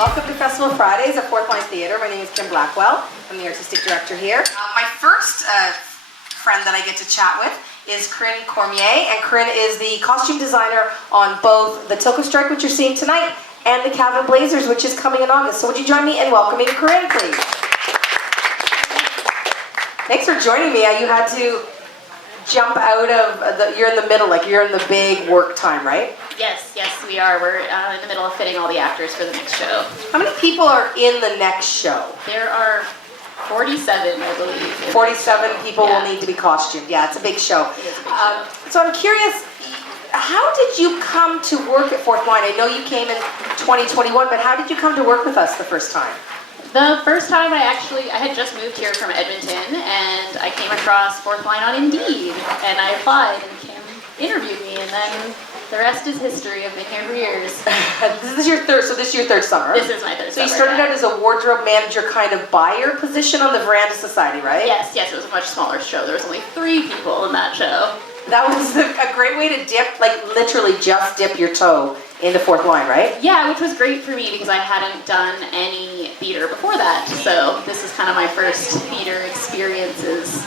Welcome to Festival Fridays at Fourth Line Theatre. My name is Kim Blackwell. I'm the artistic director here. My first friend that I get to chat with is Korin Cormier, and Korin is the costume designer on both the Tilco Strike, which you're seeing tonight, and the Cavan Blazers, which is coming in August. So would you join me in welcoming Korin, please? Thanks for joining me. You had to jump out of you're in the middle, like you're in the big work time, right? Yes, we are. We're in the middle of fitting all the actors for the next show. How many people are in the next show? There are 47, I believe. 47 people will need to be costumed. Yeah, it's a big show. So I'm curious, how did you come to work at Fourth Line? I know you came in 2021, but how did you come to work with us the first time? The first time I had just moved here from Edmonton, and I came across Fourth Line on Indeed, and I applied, and Kim interviewed me, and then the rest is history. I've been here for years. This is your third summer? This is my third summer. So you started out as a wardrobe manager kind of buyer position on the Veranda Society, right? Yes, it was a much smaller show. There was only 3 people in that show. That was a great way to dip, like literally just dip your toe into Fourth Line, right? Yeah, which was great for me because I hadn't done any theater before that. So this is kind of my first theater experiences.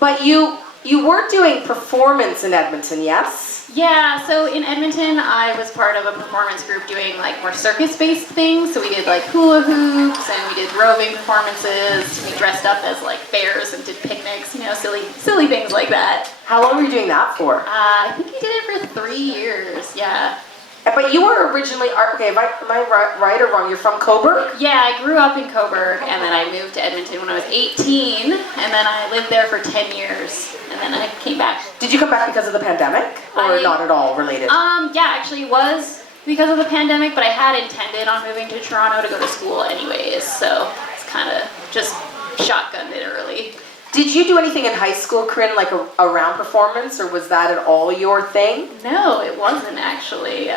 But you were doing performance in Edmonton, yes? Yeah, so in Edmonton, I was part of a performance group doing like more circus-based things. So we did like hula hoops and we did roving performances. We dressed up as like bears and did picnics, silly things like that. How long were you doing that for? I think we did it for 3 years, yeah. But you were originally, okay, am I right or wrong? You're from Cobourg? Yeah, I grew up in Cobourg, and then I moved to Edmonton when I was 18, and then I lived there for 10 years, and then I came back. Did you come back because of the pandemic, or not at all related? Yeah, actually it was because of the pandemic, but I had intended on moving to Toronto to go to school anyways, so it's kind of just shotgunned it early. Did you do anything in high school, Korin, like around performance, or was that at all your thing? No, it wasn't actually.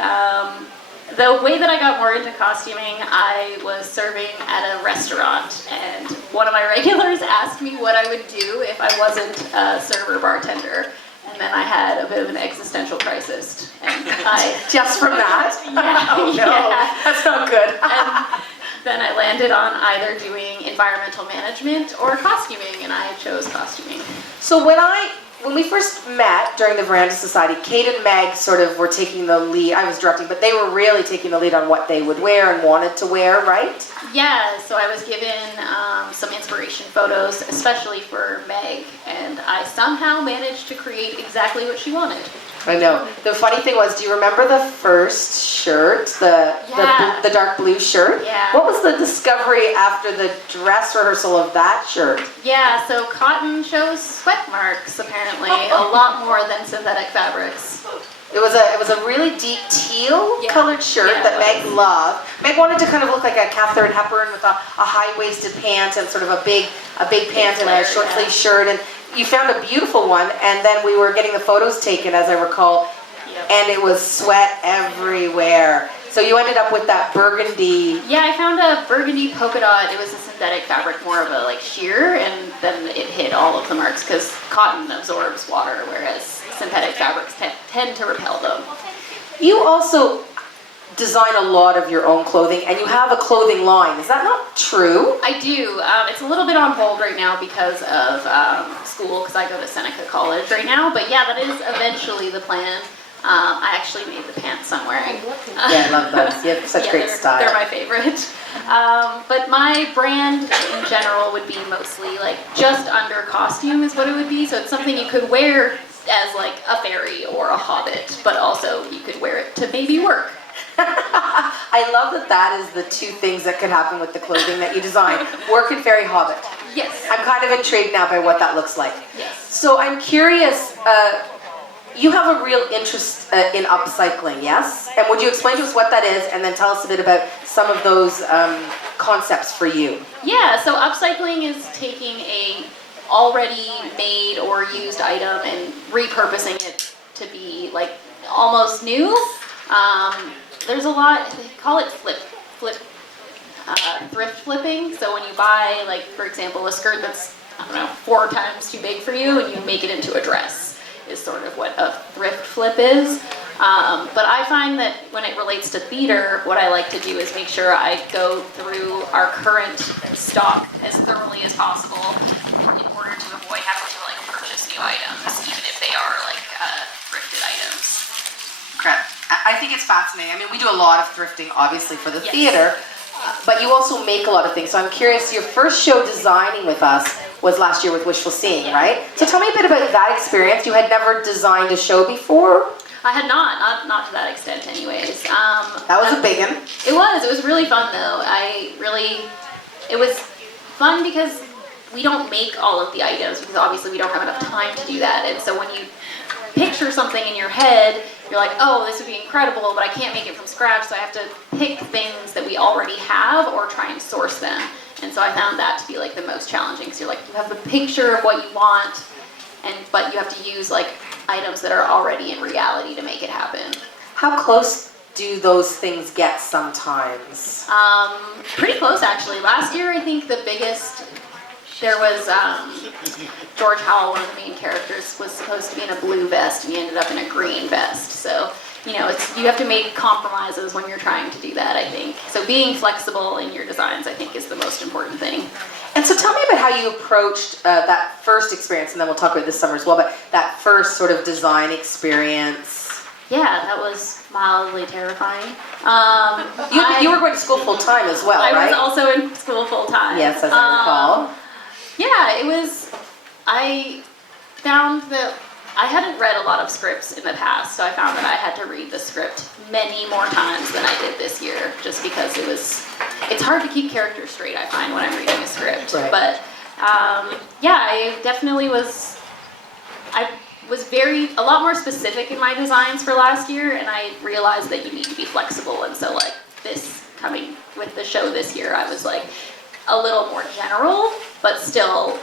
The way that I got more into costuming, I was serving at a restaurant, and one of my regulars asked me what I would do if I wasn't a server bartender. And then I had a bit of an existential crisis. And Just from that? Yeah, oh, no, yeah. That's not good. And then I landed on either doing environmental management or costuming, and I chose costuming. So when we first met during the Veranda Society, Kate and Meg sort of were taking the lead. I was directing, but they were really taking the lead on what they would wear and wanted to wear, right? Yeah, so I was given some inspiration photos, especially for Meg, and I somehow managed to create exactly what she wanted. I know. The funny thing was, do you remember the first shirt, the dark blue shirt? Yeah. What was the discovery after the dress rehearsal of that shirt? Yeah, so cotton shows sweat marks, apparently, a lot more than synthetic fabrics. It was a really deep teal colored shirt that Meg loved. Meg wanted to kind of look like a Katharine Hepburn with a high-waisted pant and sort of a big pant and a short sleeve shirt. And you found a beautiful one, and then we were getting the photos taken, as I recall, and it was sweat everywhere. So you ended up with that burgundy. Yeah, I found a burgundy polka dot. It was a synthetic fabric, more of a like sheer, and then it hid all of the marks because cotton absorbs water, whereas synthetic fabrics tend to repel them. You also design a lot of your own clothing, and you have a clothing line. Is that not true? I do. It's a little bit on hold right now because of school, because I go to Seneca College right now, but yeah, that is eventually the plan. I actually made the pants I'm wearing. Yeah, I love those. You have such great style. They're my favorite. But my brand in general would be mostly like just under costume is what it would be. So it's something you could wear as like a fairy or a hobbit, but also you could wear it to maybe work. I love that is the 2 things that could happen with the clothing that you design. Work and fairy hobbit. Yes. I'm kind of intrigued now by what that looks like. Yes. So I'm curious, you have a real interest in upcycling, yes? And would you explain to us what that is, and then tell us a bit about some of those concepts for you? Yeah, so upcycling is taking a already made or used item and repurposing it to be like almost new. There's a lot, they call it thrift flipping. So when you buy, like, for example, a skirt that's, 4 times too big for you and you make it into a dress is sort of what a thrift flip is. But I find that when it relates to theater, what I like to do is make sure I go through our current stock as thoroughly as possible in order to avoid having to like purchase new items, even if they are like thrifted items. Correct. I think it's fascinating. I mean, we do a lot of thrifting, obviously, for the theater, but you also make a lot of things. So I'm curious, your first show designing with us was last year with Wishful Seeing, right? So tell me a bit about that experience. You had never designed a show before? I had not to that extent anyways. That was a big one. It was really fun though. It was fun because we don't make all of the items because obviously we don't have enough time to do that. And so when you picture something in your head, you're like, oh, this would be incredible, but I can't make it from scratch, so I have to pick things that we already have or try and source them. And so I found that to be like the most challenging because you're like, you have the picture of what you want, but you have to use like items that are already in reality to make it happen. How close do those things get sometimes? Pretty close actually. Last year I think the biggest, there was George Howell, one of the main characters, was supposed to be in a blue vest and he ended up in a green vest. So, you know, you have to make compromises when you're trying to do that, I think. So being flexible in your designs, I think, is the most important thing. And so tell me about how you approached that first experience, and then we'll talk about this summer as well, but that first sort of design experience. Yeah, that was mildly terrifying. You were going to school full time as well, right? I was also in school full time. Yes, as I recall. Yeah, it was, I found that I hadn't read a lot of scripts in the past, so I found that I had to read the script many more times than I did this year, just because it's hard to keep characters straight, I find, when I'm reading a script. Right. But, yeah, I definitely was a lot more specific in my designs for last year, and I realized that you need to be flexible, and so, like, coming with the show this year, I was, like, a little more general, but still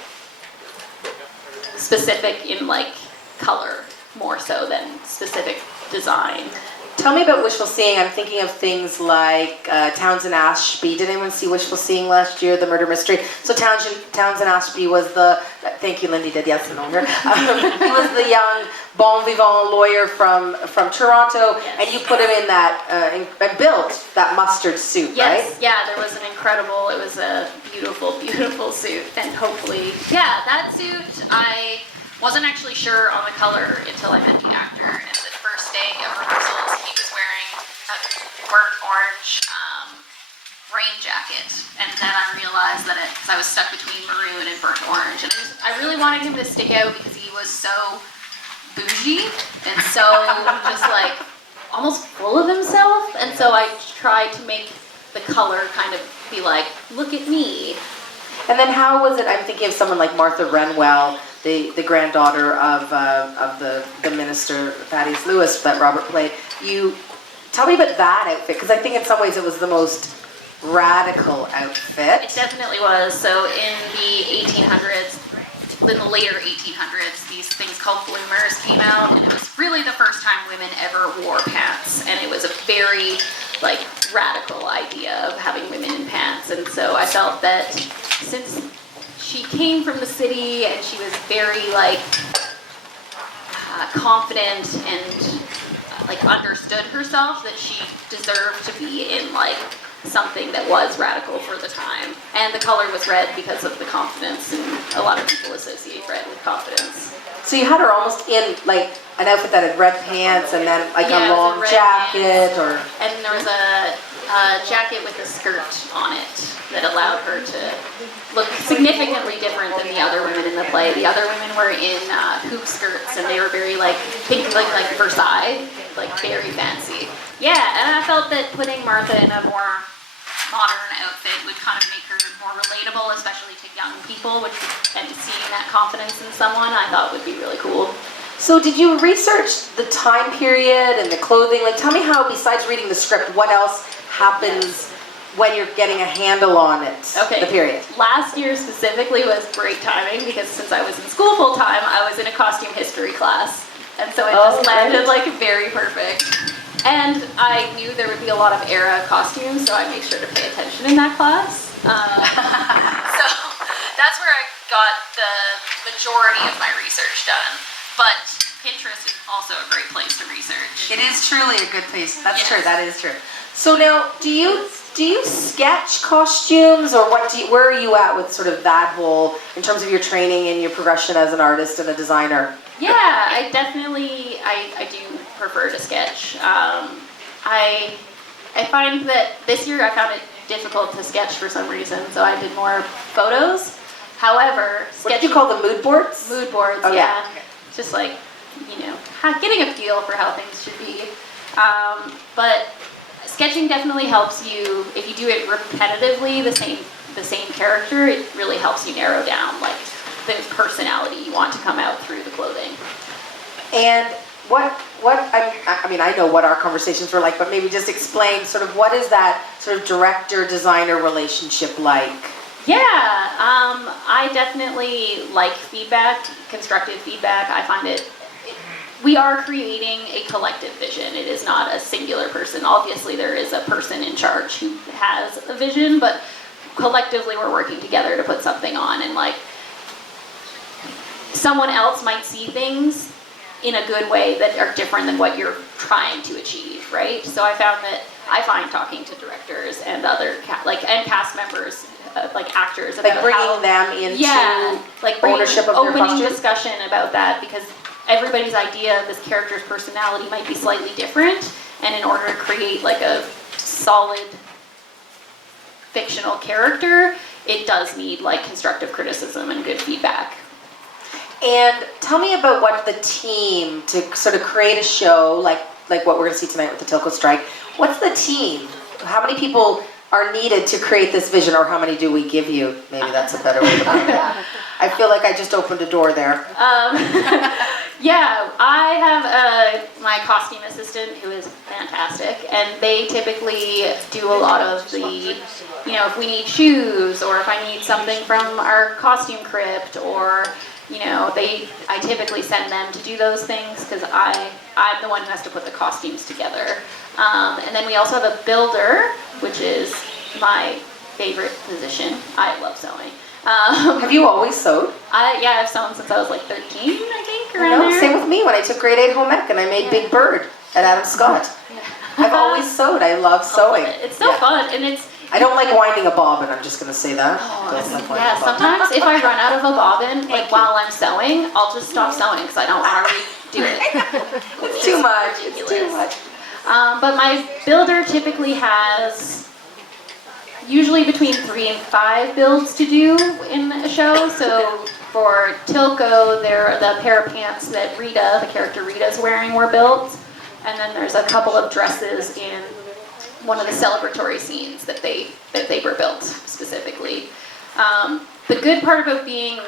specific in, like, color more so than specific design. Tell me about Wishful Seeing. I'm thinking of things like Townsend Ashby. Did anyone see Wishful Seeing last year, the murder mystery? So Townsend Ashby was thank you, Lindy did, yes, I know her. He was the young bon vivant lawyer from Toronto, yes. And you put him in that, and built that mustard suit, yes, right? Yeah, there was it was a beautiful, beautiful suit, and hopefully, yeah, that suit, I wasn't actually sure on the color until I met the actor, and the first day of rehearsals, he was wearing a burnt orange rain jacket, and then I realized that because I was stuck between maroon and burnt orange, and I really wanted him to stick out because he was so bougie, and so just like almost full of himself, and so I tried to make the color kind of be like, look at me. And then how was it, I'm thinking of someone like Martha Renwell, the granddaughter of the minister, Thaddeus Lewis, that Robert played. You tell me about that outfit, because I think in some ways it was the most radical outfit. It definitely was. So in the 1800s, in the later 1800s, these things called bloomers came out, and it was really the first time women ever wore pants, and it was a very like radical idea of having women in pants, and so I felt that since she came from the city and she was very like confident and like understood herself, that she deserved to be in like something that was radical for the time. And the color was red because of the confidence, and a lot of people associate red with confidence. So you had her almost in like an outfit that had red pants and then like a long jacket, or... And there was a jacket with a skirt on it that allowed her to look significantly different than the other women in the play. The other women were in hoop skirts, and they were very like pink, like Versailles, like very fancy. Yeah, and I felt that putting Martha in a more modern outfit would kind of make her more relatable, especially to young people, and seeing that confidence in someone I thought would be really cool. So did you research the time period and the clothing? Like, tell me how, besides reading the script, what else happens when you're getting a handle on it, okay. The period? Last year specifically was great timing, because since I was in school full time, I was in a costume history class, and so it just landed like very perfect. And I knew there would be a lot of era costumes, so I made sure to pay attention in that class. So that's where I got the majority of my research done. But Pinterest is also a great place to research. It is truly a good place. That's Yes. true. That is true. So now, do you sketch costumes, or where are you at with sort of that whole, in terms of your training and your progression as an artist and a designer? Yeah, I definitely, I do prefer to sketch. I find that this year I found it difficult to sketch for some reason, so I did more photos. However, What did you call them, mood boards? Mood boards, Oh, yeah. okay. Just like, getting a feel for how things should be. But sketching definitely helps you, if you do it repetitively, the same character, it really helps you narrow down like the personality you want to come out through the clothing. And I know what our conversations were like, but maybe just explain sort of what is that sort of director-designer relationship like? Yeah, I definitely like feedback, constructive feedback. I find we are creating a collective vision. It is not a singular person. Obviously, there is a person in charge who has a vision, but collectively we're working together to put something on, and like someone else might see things in a good way that are different than what you're trying to achieve, right? So I find talking to directors and other and cast members, like actors, about Like bringing them into ownership of their opening costume? discussion about that, because everybody's idea of this character's personality might be slightly different, and in order to create like a solid fictional character, it does need like constructive criticism and good feedback. And tell me about what the team, to sort of create a show like what we're going to see tonight with the Tilco Strike. What's the team? How many people are needed to create this vision, or how many do we give you? Maybe that's a better way to put it. I feel like I just opened a door there. Yeah, I have my costume assistant who is fantastic, and they typically do a lot of the, if we need shoes, or if I need something from our costume crypt, or I typically send them to do those things, because I'm the one who has to put the costumes together. And then we also have a builder, which is my favorite position. I love sewing. Have you always sewed? I've sewn since I was like 13, I think, around there. Same with me when I took grade 8 home ec and I made Big Bird at Adam Scott. Yeah. I've always sewed. I love sewing. It's so fun, and I don't like winding a bobbin, I'm just going to say that. Sometimes if I run out of a bobbin, while I'm sewing, I'll just stop sewing because I don't want to redo it. It's too much. It's too much. But my builder typically has usually between 3 and 5 builds to do in a show. So for Tilco, the pair of pants that the character Rita's wearing, were built. And then there's a couple of dresses in one of the celebratory scenes that they were built specifically. The good part about having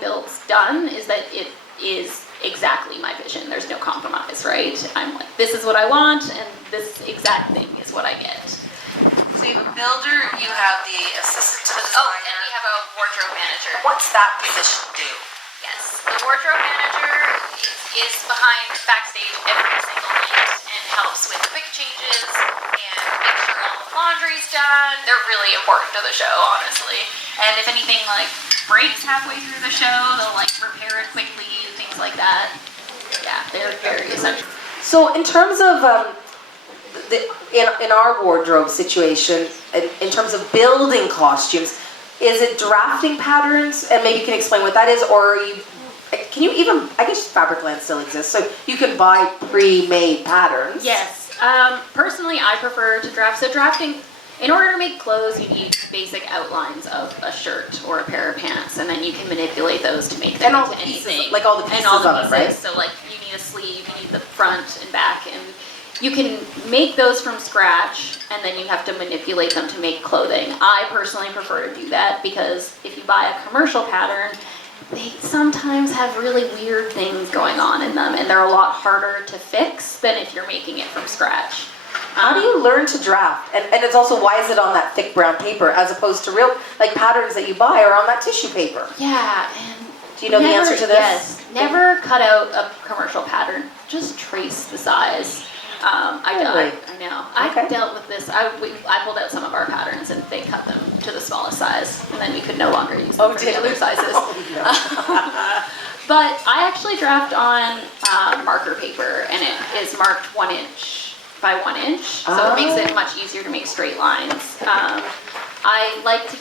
builds done, is that it is exactly my vision. There's no compromise, right? I'm like, this is what I want, and this exact thing is what I get. So you have a builder, you have the assistant to the designer. Oh, and we have a wardrobe manager. What's that position do? Yes, the wardrobe manager is behind backstage every single night and helps with quick changes and make sure all the laundry's done. They're really important to the show, honestly. And if anything like breaks halfway through the show, they'll like repair it quickly, things like that. Yeah, they're very essential. So in terms of in our wardrobe situation, in terms of building costumes, is it drafting patterns? And maybe you can explain what that is, or can you even, I guess Fabricland still exists, so you can buy pre-made patterns. Yes. Personally, I prefer to draft. So drafting, in order to make clothes, you need basic outlines of a shirt or a pair of pants, and then you can manipulate those to make them into anything. Like all the pieces of it, right? So like you need a sleeve, you need the front and back, and you can make those from scratch, and then you have to manipulate them to make clothing. I personally prefer to do that, because if you buy a commercial pattern, they sometimes have really weird things going on in them, and they're a lot harder to fix than if you're making it from scratch. How do you learn to draft? And it's also, why is it on that thick brown paper as opposed to real, like patterns that you buy are on that tissue paper? Yeah, and do you know the answer to this? Yes, never cut out a commercial pattern. Just trace the size. I know. Okay. I dealt with this. I pulled out some of our patterns and they cut them to the smallest size, and then we could no longer use them for the other sizes. Oh, no. But I actually draft on marker paper, and it is marked 1 inch by 1 inch, so it makes it much easier to make straight lines. I like to.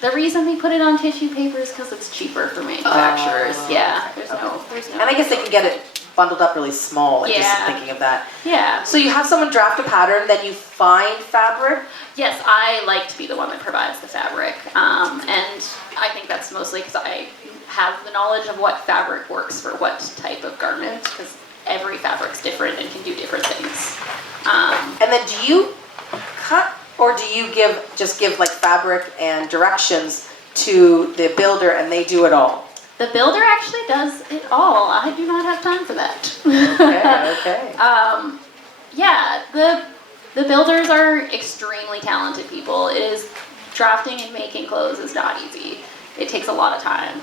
The reason they put it on tissue paper is because it's cheaper for manufacturers. Yeah, there's no. And I guess they can get it bundled up really small. Like just thinking of that. Yeah. So you have someone draft a pattern, then you find fabric. Yes, I like to be the one that provides the fabric, and I think that's mostly because I have the knowledge of what fabric works for what type of garment, because every fabric's different and can do different things. And then do you cut, or do you just give like fabric and directions to the builder and they do it all? The builder actually does it all. I do not have time for that. Okay. Yeah, the builders are extremely talented people. It is drafting and making clothes is not easy. It takes a lot of time.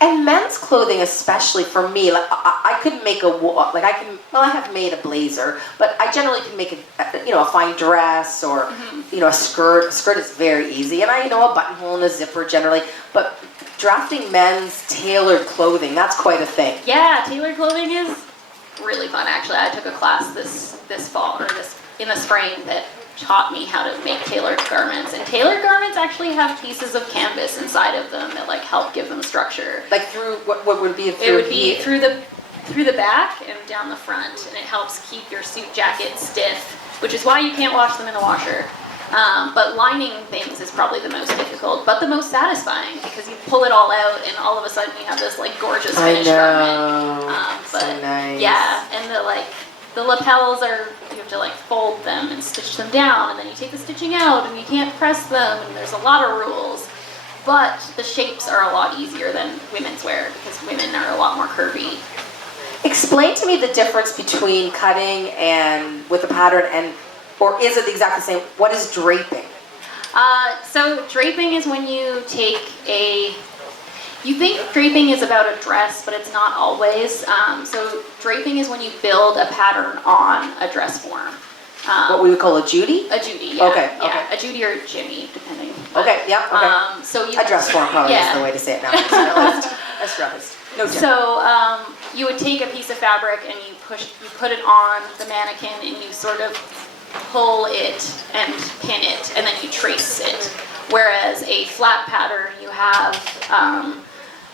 And men's clothing, especially for me, like I could make I have made a blazer, but I generally can make a fine dress or a skirt. A skirt is very easy, and I know a buttonhole and a zipper generally, but drafting men's tailored clothing, that's quite a thing. Yeah, tailored clothing is really fun. Actually, I took a class this fall in the spring that taught me how to make tailored garments, and tailored garments actually have pieces of canvas inside of them that like help give them structure. Like through what would be through? It would be through the back and down the front, and it helps keep your suit jacket stiff, which is why you can't wash them in the washer. But lining things is probably the most difficult, but the most satisfying, because you pull it all out and all of a sudden you have this like gorgeous finished garment. But so nice. Yeah, and the lapels you have to like fold them and stitch them down, and then you take the stitching out and you can't press them, and there's a lot of rules. But the shapes are a lot easier than women's wear, because women are a lot more curvy. Explain to me the difference between cutting and with a pattern or is it exactly the same? What is draping? So draping is when you take you think draping is about a dress, but it's not always. So draping is when you build a pattern on a dress form. What we would call a Judy? A Judy, yeah. Okay, yeah. okay. A Judy or a Jimmy, depending. Okay, yeah, okay. A dress form probably is the way to say it now. That's dress. No gender. So you would take a piece of fabric and you put it on the mannequin, and you sort of pull it and pin it, and then you trace it. Whereas a flat pattern, you have,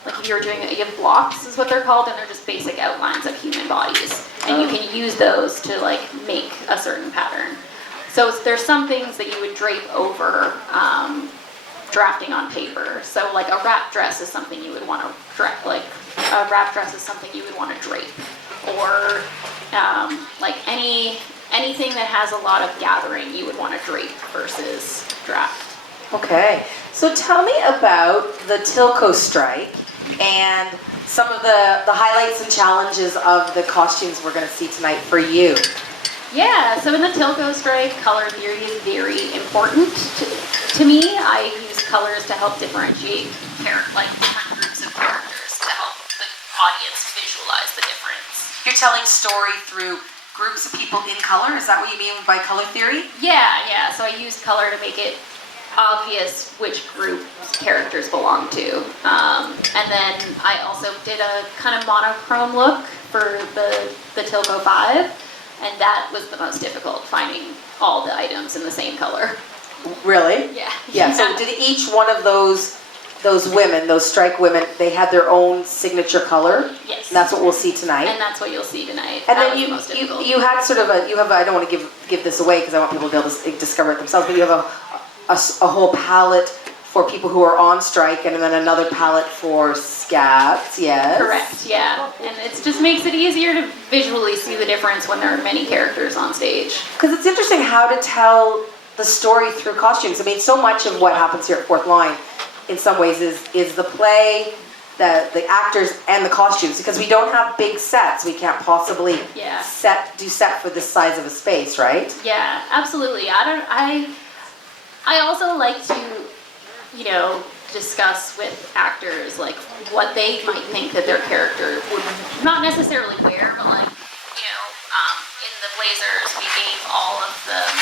like if you have blocks is what they're called, and they're just basic outlines of human bodies. And you can use those to like make a certain pattern. So there's some things that you would drape over drafting on paper. So like a wrap dress is something you would want to drape, like a wrap dress is something you would want to drape. Or like anything that has a lot of gathering, you would want to drape versus draft. Okay, so tell me about the Tilco Strike and some of the highlights and challenges of the costumes we're going to see tonight for you. Yeah, so in the Tilco Strike, color theory is very important to me. I use colors to help differentiate different groups of characters to help the audience visualize the difference. You're telling story through groups of people in color? Is that what you mean by color theory? Yeah. So I use color to make it obvious which group characters belong to. And then I also did a kind of monochrome look for the Tilco 5, and that was the most difficult, finding all the items in the same color. Really? Yeah. Yeah, so did each one of those women, those strike women, they had their own signature color? Yes. And that's what we'll see tonight? And that's what you'll see tonight. And that then was you had sort of I don't want to give this away because I want people to be able to discover it themselves, but you have a whole palette for people who are on strike, and then another palette for scabs, yes? Correct, yeah. And it just makes it easier to visually see the difference when there are many characters on stage. Because it's interesting how to tell the story through costumes. I mean, so much of what happens here at Fourth Line, in some ways, is the play, the actors, and the costumes. Because we don't have big sets, we can't possibly do set for this size of a space, right? Yeah, absolutely. I also like to, discuss with actors like what they might think that their character would not necessarily wear, but in the Blazers we gave all of them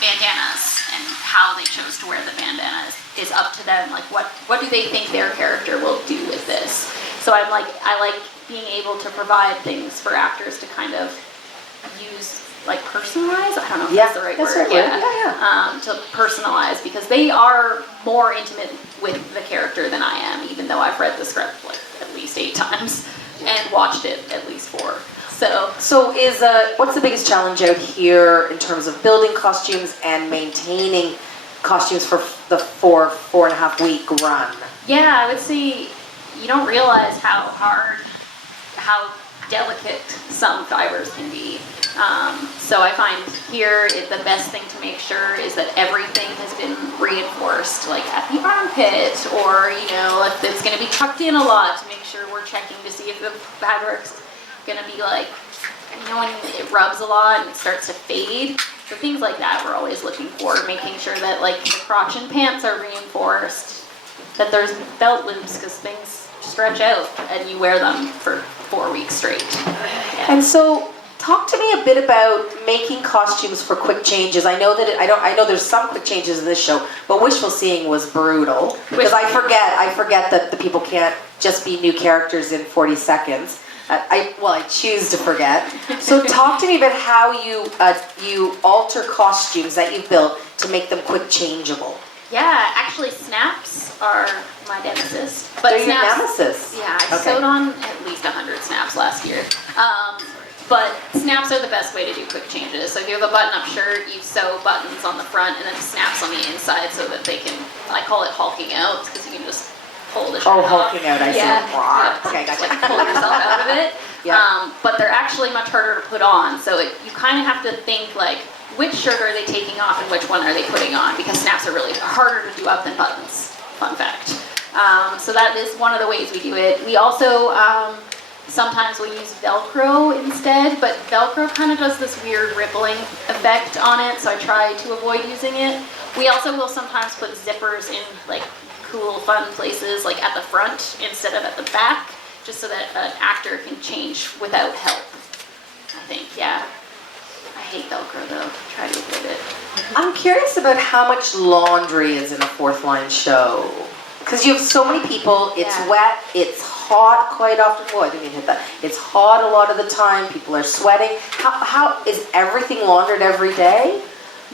bandanas, and how they chose to wear the bandanas is up to them. Like what do they think their character will do with this? So I like being able to provide things for actors to kind of use, like personalize. I don't know if that's the right word. To personalize, because they are more intimate with the character than I am, even though I've read the script like at least 8 times and watched it at least 4. So is what's the biggest challenge out here in terms of building costumes and maintaining costumes for the 4.5 week run? Yeah, I would say you don't realize how hard, how delicate some fibers can be. So I find here the best thing to make sure is that everything has been reinforced, like at the armpit, or if it's going to be tucked in a lot, to make sure we're checking to see if the fabric's going to be like, when it rubs a lot and it starts to fade. So things like that we're always looking for, making sure that like the crotch and pants are reinforced, that there's belt loops, because things stretch out and you wear them for 4 weeks straight. Yeah. And so, talk to me a bit about making costumes for quick changes. I know that I know there's some quick changes in this show, but Wishful Seeing was brutal, because I forget that the people can't just be new characters in 40 seconds. I choose to forget. So talk to me about how you alter costumes that you've built to make them quick changeable. Yeah, actually snaps are my nemesis. But they're your nemesis? Yeah, I sewed on at least 100 snaps last year. But snaps are the best way to do quick changes. So if you have a button-up shirt, you sew buttons on the front and then snaps on the inside so that they can, I call it hulking out, because you can just pull the shirt off. Hulking out, I see. Yeah. Okay, gotcha. Like pull yourself out of it. Yeah. But they're actually much harder to put on. So you kind of have to think like, which shirt are they taking off and which one are they putting on? Because snaps are really harder to do up than buttons. Fun fact. So that is one of the ways we do it. We also sometimes we'll use Velcro instead, but Velcro kind of does this weird rippling effect on it, so I try to avoid using it. We also will sometimes put zippers in like cool, fun places, like at the front instead of at the back, just so that an actor can change without help. I think, yeah. I hate Velcro though. Try to avoid it. I'm curious about how much laundry is in a 4th line show. Because you have so many people, it's wet, it's hot quite often. Oh, I didn't even hit that. It's hot a lot of the time, people are sweating. How is everything laundered every day?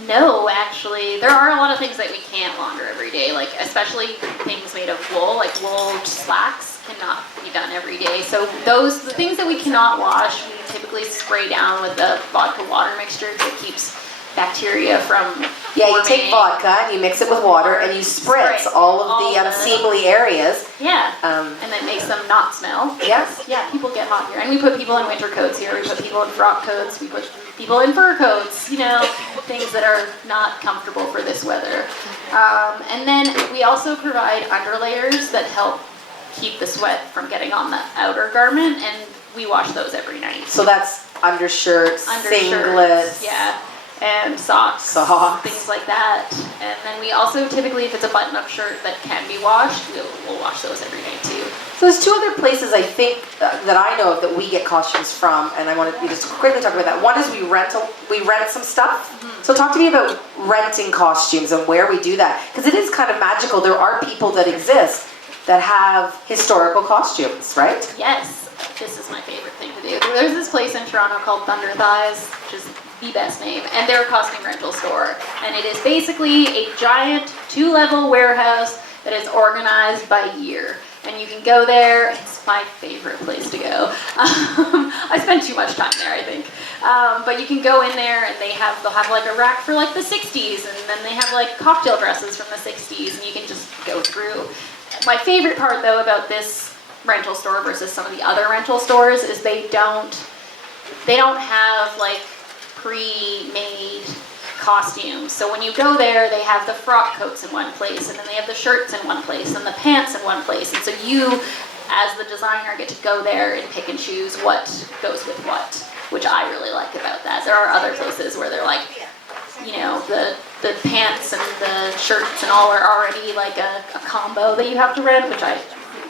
No, actually. There are a lot of things that we can't launder every day, like especially things made of wool, like wool slacks cannot be done every day. So the things that we cannot wash, we typically spray down with a vodka water mixture that keeps bacteria from you take vodka and you mix it with water and you spritz all of the unseemly areas. Yeah, and that makes them not smell. Yes. Yeah, people get hot here. And we put people in winter coats here. We put people in frock coats. We put people in fur coats, things that are not comfortable for this weather. And then we also provide underlayers that help keep the sweat from getting on the outer garment, and we wash those every night. So that's undershirts, singlets. Yeah. And socks, things like that. And then we also typically, if it's a button-up shirt that can be washed, we'll wash those every night too. So there's 2 other places I think that I know of that we get costumes from, and I want to just quickly talk about that. One is we rent some stuff. Mm-hmm. So talk to me about renting costumes and where we do that, because it is kind of magical. There are people that exist that have historical costumes, right? Yes, this is my favorite thing to do. There's this place in Toronto called Thunder Thighs, which is the best name, and they're a costume rental store, and it is basically a giant 2-level warehouse that is organized by year, and you can go there. It's my favorite place to go. I spend too much time there, I think, but you can go in there and they'll have like a rack for like the 60s, and then they have like cocktail dresses from the 60s, and you can just go through. My favorite part though about this rental store versus some of the other rental stores is they don't have like pre-made costumes. So when you go there, they have the frock coats in one place, and then they have the shirts in one place, and the pants in one place. And so you, as the designer, get to go there and pick and choose what goes with what, which I really like about that. There are other places where they're like, the pants and the shirts and all are already like a combo that you have to rent, which I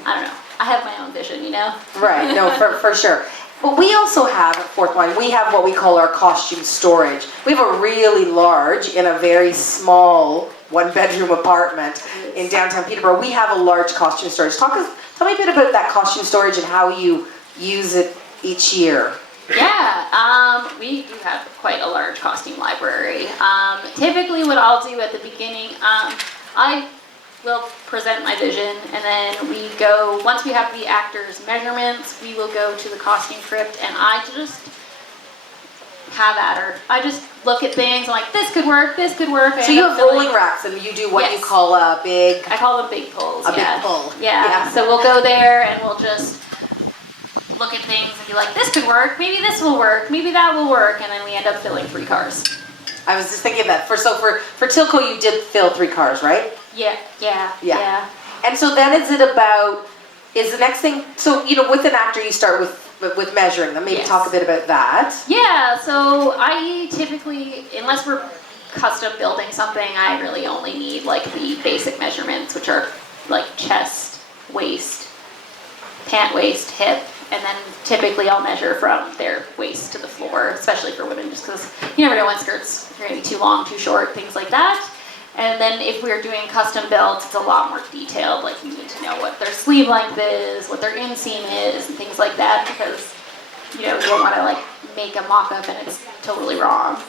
don't know. I have my own vision, Right, no, for sure. But we also have, at 4th Line, we have what we call our costume storage. We have a really large, in a very small 1-bedroom apartment in downtown Peterborough. We have a large costume storage. Talk Tell me a bit about that costume storage and how you use it each year. Yeah, we do have quite a large costume library. Typically what I'll do at the beginning, I will present my vision, and then we go, once we have the actors' measurements, we will go to the costume crypt, and I just have at her. I just look at things, I'm like, this could work, this could work. So you have rolling racks, and you do what you call a big... I call them big pulls, big pull. Yeah, so we'll go there, and we'll just look at things and be like, this could work, maybe this will work, maybe that will work, and then we end up filling 3 cars. I was just thinking that. For Tilco, you did fill 3 cars, right? Yeah. And so then is the next thing, so, with an actor you start with measuring them. Maybe talk a bit about that. Yeah, so I typically, unless we're custom building something, I really only need like the basic measurements, which are like chest, waist, pant waist, hip, and then typically I'll measure from their waist to the floor, especially for women, just because you never know when skirts are going to be too long, too short, things like that. And then if we're doing custom builds, it's a lot more detailed. Like you need to know what their sleeve length is, what their inseam is, and things like that, because you don't want to like make a mock-up and it's totally wrong.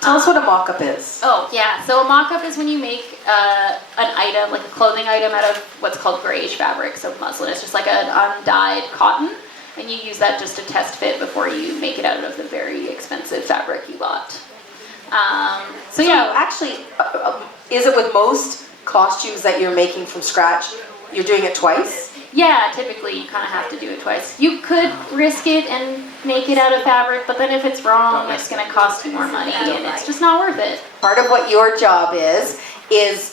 Tell us what a mock-up is. Oh yeah, so a mock-up is when you make an item, like a clothing item, out of what's called grayish fabric, so muslin. It's just like an undyed cotton, and you use that just to test fit before you make it out of the very expensive fabric you bought. So yeah, actually, is it with most costumes that you're making from scratch, you're doing it twice? Yeah, typically you kind of have to do it twice. You could risk it and make it out of fabric, but then if it's wrong, it's going to cost you more money, and it's just not worth it. Part of what your job is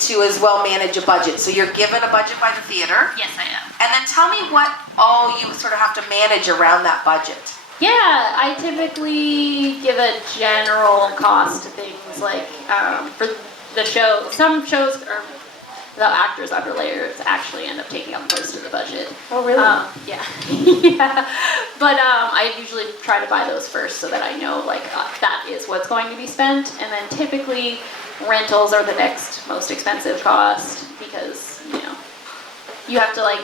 to as well manage a budget. So you're given a budget by the theater. Yes, I am. And then tell me what all you sort of have to manage around that budget. Yeah, I typically give a general cost to things like for the show. Some shows are the actors under layers actually end up taking up most of the budget. Oh, really? Yeah. Yeah. But I usually try to buy those first so that I know like that is what's going to be spent. And then typically rentals are the next most expensive cost because, you have to like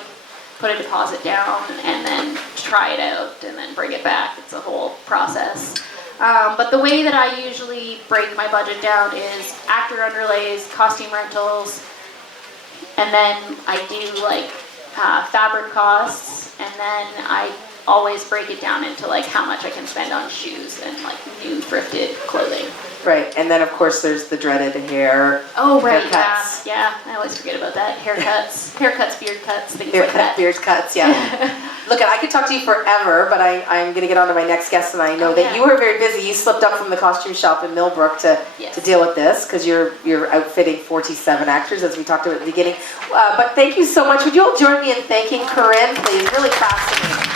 put a deposit down and then try it out and then bring it back. It's a whole process. But the way that I usually break my budget down is actor underlays, costume rentals, and then I do like fabric costs, and then I always break it down into like how much I can spend on shoes and like new thrifted clothing. Right, and then of course there's the dreaded hair. Oh right, haircuts. yeah. I always forget about that. Haircuts, beard cuts, things like that. Beard cuts, yeah. Look, I could talk to you forever, but I'm going to get on to my next guest, and I know that you were very busy. You slipped up from the costume shop in Millbrook to deal with this because you're outfitting 47 actors, as we talked about at the beginning. But thank you so much. Would you all join me in thanking Korin, please? Really fascinating.